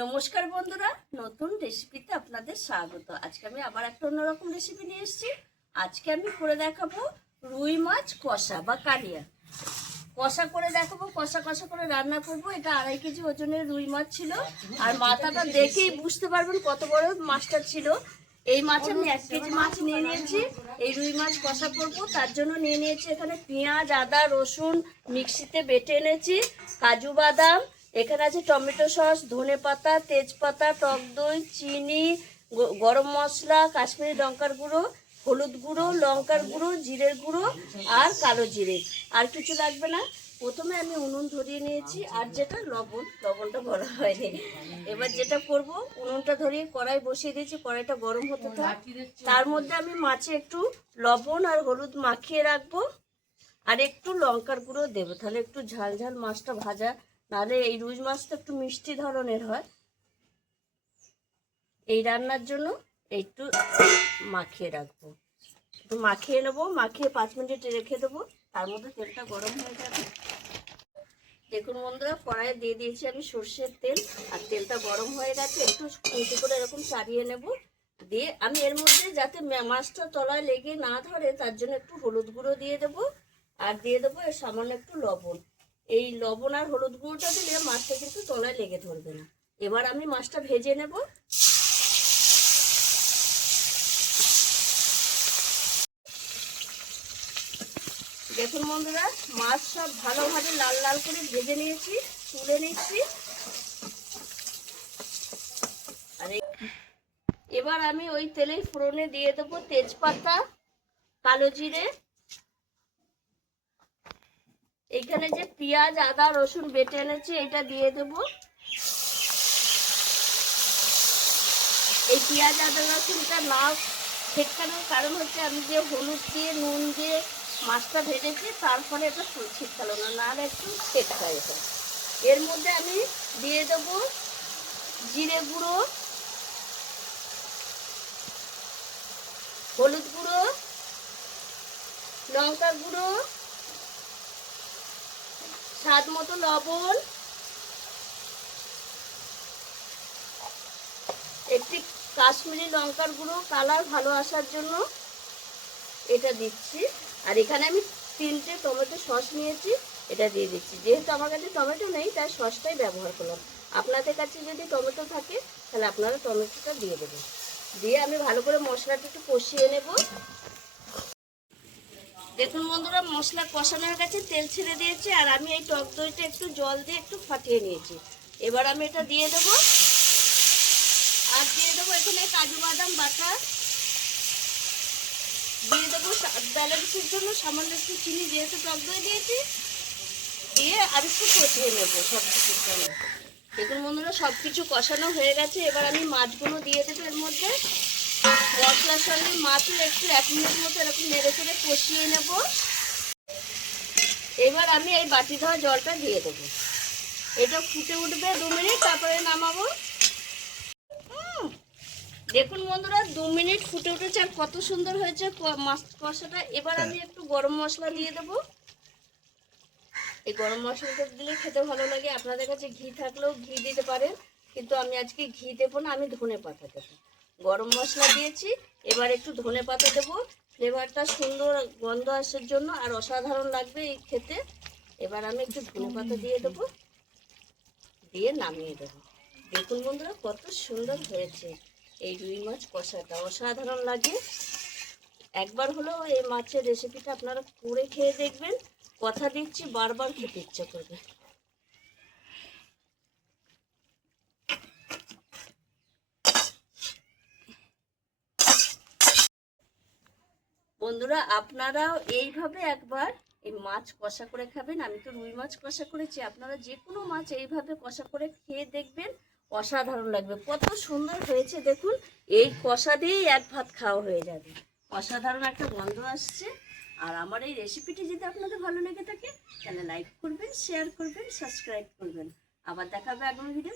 নমস্কার বন্ধুরা, নতুন রেসিপিতে আপনাদের স্বাগত। আজকে আমি আবার একটা অন্যরকম রেসিপি নিয়ে এসেছি। আজকে আমি করে দেখাবো রুই মাছ কষা বা কালিয়া কষা করে দেখাবো। কষা কষা করে রান্না করব। এটা 2.5 কেজি ওজনের রুই মাছ ছিল, আর মাথাটা দেখেই বুঝতে পারবেন কত বড় মাছটা ছিল। এই মাছ আমি 1 কেজি মাছ নিয়ে নিয়েছি। এই রুই মাছ কষা করব, তার জন্য নিয়ে নিয়েছি এখানে পেঁয়াজ, আদা, রসুন মিক্সিতে বেটে এনেছি, কাজু বাদাম, এখানে আছে টমেটো সস, ধনেপাতা, তেজপাতা, টক দই, চিনি, গরম মশলা, কাশ্মীরি লঙ্কার গুঁড়ো, হলুদ গুঁড়ো, লঙ্কার গুঁড়ো, জিরের গুঁড়ো আর কালো জিরে। আর কিছু লাগবে না। প্রথমে আমি উনুন ধরিয়ে নিয়েছি, আর যেটা লবণটা বলা হয়নি। এবার যেটা করব, উনুনটা ধরিয়ে কড়াই বসিয়ে দিয়েছি, কড়াইটা গরম হতে থাক। তার মধ্যে আমি মাছে একটু লবণ আর হলুদ মাখিয়ে রাখবো, আর একটু লঙ্কার গুঁড়ো দেবো, তাহলে একটু ঝাল ঝাল মাছটা ভাজা। নাহলে এই রুই মাছটা একটু মিষ্টি ধরনের হয়, এই রান্নার জন্য একটু মাখিয়ে রাখবো। একটু মাখিয়ে নেবো, মাখিয়ে 5 মিনিট রেখে দেবো। তার মধ্যে তেলটা গরম হয়ে যাবে। দেখুন বন্ধুরা, কড়াইয়ে দিয়ে দিয়েছি আমি সর্ষের তেল, আর তেলটা গরম হয়ে গেছে। একটু খুঁটি করে এরকম চাড়িয়ে নেব। দিয়ে আমি এর মধ্যে যাতে মাছটা তলায় লেগে না ধরে, তার জন্য একটু হলুদ গুঁড়ো দিয়ে দেবো, আর দিয়ে দেবো এর সামান্য একটু লবণ। এই লবণ আর হলুদ গুঁড়োটা দিলে মাছটা কিন্তু তলায় লেগে ধরবে না। এবার আমি মাছটা ভেজে নেব। দেখুন বন্ধুরা, মাছ সব ভালোভাবে লাল লাল করে ভেজে নিয়েছি, তুলে নিচ্ছি। আর এবার আমি ওই তেলেই ফোড়নে দিয়ে দেবো তেজপাতা, কালো জিরে, এখানে যে পেঁয়াজ, আদা, রসুন বেটে এনেছি এটা দিয়ে দেবো। এই পেঁয়াজ, আদা, রসুনটা না ছেটকানোর কারণ হচ্ছে আমি যে হলুদ দিয়ে নুন দিয়ে মাছটা ভেজেছি, তারপরে এটা ছিটকালো না, নাহলে একটু ছেটকায় এটা। এর মধ্যে আমি দিয়ে দেবো জিরে গুঁড়ো, হলুদ গুঁড়ো, লঙ্কা গুঁড়ো, স্বাদ মতো লবণ, একটি কাশ্মীরি লঙ্কার গুঁড়ো কালার ভালো আসার জন্য এটা দিচ্ছি। আর এখানে আমি 3টে টমেটো সস নিয়েছি, এটা দিয়ে দিচ্ছি। যেহেতু আমার কাছে টমেটো নেই, তাই সসটাই ব্যবহার করলাম। আপনাদের কাছে যদি টমেটো থাকে তাহলে আপনারা টমেটোটা দিয়ে দেবেন। দিয়ে আমি ভালো করে মশলাটা একটু কষিয়ে নেব। দেখুন বন্ধুরা, মশলা কষানোর কাছে তেল ছেড়ে দিয়েছে, আর আমি এই টক দইটা একটু জল দিয়ে একটু ফাটিয়ে নিয়েছি। এবার আমি এটা দিয়ে দেবো, আর দিয়ে দেবো এখানে কাজু বাদাম বাটা, দিয়ে দেবো ব্যালেন্সের জন্য সামান্য একটু চিনি, যেহেতু টক দই দিয়েছি। দিয়ে আর একটু কষিয়ে নেবো সব কিছুর সঙ্গে। দেখুন বন্ধুরা, সব কিছু কষানো হয়ে গেছে। এবার আমি মাছগুলো দিয়ে দেবো এর মধ্যে। মশলার সঙ্গে মাছও একটু 1 মিনিট মতো এরকম নেড়ে চেড়ে কষিয়ে নেব। এবার আমি এই বাটি ধোয়া জলটা দিয়ে দেবো। এটা ফুটে উঠবে 2 মিনিট, তারপরে নামাবো। দেখুন বন্ধুরা, 2 মিনিট ফুটে উঠেছে, আর কত সুন্দর হয়েছে মাছ কষাটা। এবার আমি একটু গরম মশলা দিয়ে দেবো। এই গরম মশলাটা দিলে খেতে ভালো লাগে। আপনাদের কাছে ঘি থাকলেও ঘি দিতে পারেন, কিন্তু আমি আজকে ঘি দেবো না, আমি ধনেপাতা দেবো। গরম মশলা দিয়েছি, এবার একটু ধনেপাতা দেবো, ফ্লেভারটা সুন্দর গন্ধ আসার জন্য, আর অসাধারণ লাগবে এই খেতে। এবার আমি একটু ধনেপাতা দিয়ে দেবো, দিয়ে নামিয়ে দেবো। দেখুন বন্ধুরা, কত সুন্দর হয়েছে এই রুই মাছ কষাটা, অসাধারণ লাগে। একবার হলেও এই মাছের রেসিপিটা আপনারা করে খেয়ে দেখবেন, কথা দিচ্ছি বারবার খেতে ইচ্ছা করবে। বন্ধুরা, আপনারাও এইভাবে একবার এই মাছ কষা করে খাবেন। আমি তো রুই মাছ কষা করেছি, আপনারা যে কোনো মাছ এইভাবে কষা করে খেয়ে দেখবেন, অসাধারণ লাগবে। কত সুন্দর হয়েছে দেখুন, এই কষা দিয়েই 1 ভাত খাওয়া হয়ে যাবে। অসাধারণ একটা গন্ধ আসছে। আর আমার এই রেসিপিটি যদি আপনাদের ভালো লেগে থাকে, তাহলে লাইক করবেন, শেয়ার করবেন, সাবস্ক্রাইব করবেন। আবার দেখা হবে আগামী ভিডিও।